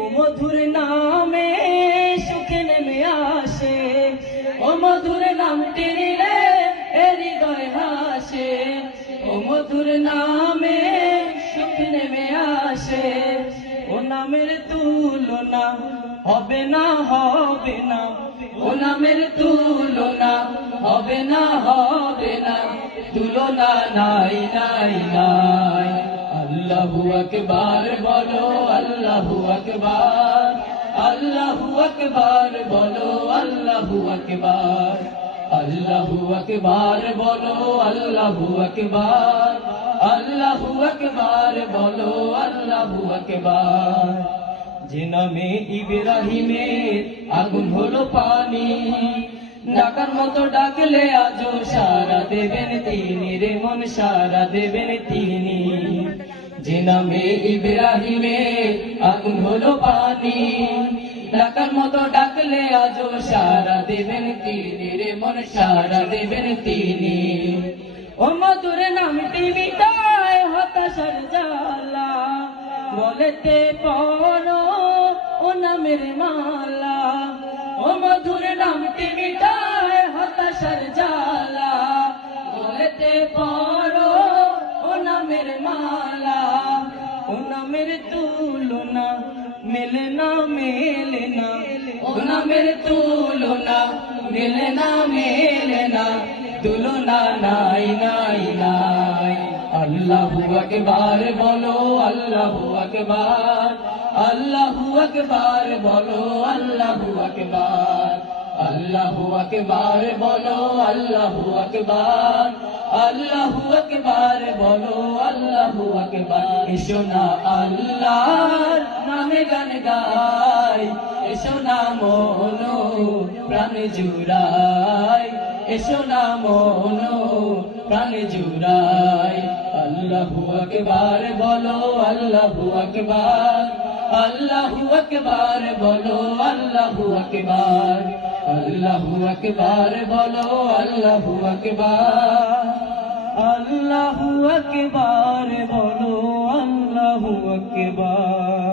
ও মধুর নামে সুখে নেমে আসে, ও মধুর নামটি নিলে হৃদয় হাসে, ও মধুর নামে সুখ নেমে আসে। ও নামের তুলনা হবে না, হবে না, ও নামের তুলনা হবে না, হবে না, তুলনা নাই নাই নাই। আল্লাহু আকবার বলো, আল্লাহু আকবার, আল্লাহু আকবার বলো, আল্লাহু আকবার, আল্লাহু আকবার বলো, আল্লাহু আকবার, আল্লাহু আকবার বলো, আল্লাহু আকবার। যে নামে ইব্রাহিমের আগুন হলো পানি, ডাকার মতো ডাকলে আজও সারা দেবেন তিনি রে মন, সারা দেবেন তিনি। যে নামে ইব্রাহিমের আগুন হলো পানি, ডাকার মতো ডাকলে আজও সারা দেবেন তিনি রে মন, সারা দেবেন তিনি। ও মধুর নামটি মিটায় হতাশার জ্বালা, বলেতে পড়ো ও নামের মালা, ও মধুর নামটি মিটায় হতাশার জ্বালা, বলেতে পড়ো ও নামের মালা। ও নামের তুলনা মেলে না, মেলে না, ও নামের তুলনা মেলে না, মেলে না, তুলনা নাই নাই নাই। আল্লাহু আকবার বলো, আল্লাহু আকবার, আল্লাহু আকবার বলো, আল্লাহু আকবার, আল্লাহু আকবার বলো, আল্লাহু আকবার, আল্লাহু আকবার বলো, আল্লাহু আকবার। এসো না আল্লাহর নামে গান গাই, এসো না মন প্রাণ জুড়াই, এসো না মন প্রাণ জুড়াই। আল্লাহু আকবার বলো, আল্লাহু আকবার, আল্লাহু আকবার বলো, আল্লাহু আকবার, আল্লাহু আকবার বলো, আল্লাহু আকবার, আল্লাহু আকবার বলো, আল্লাহু আকবার।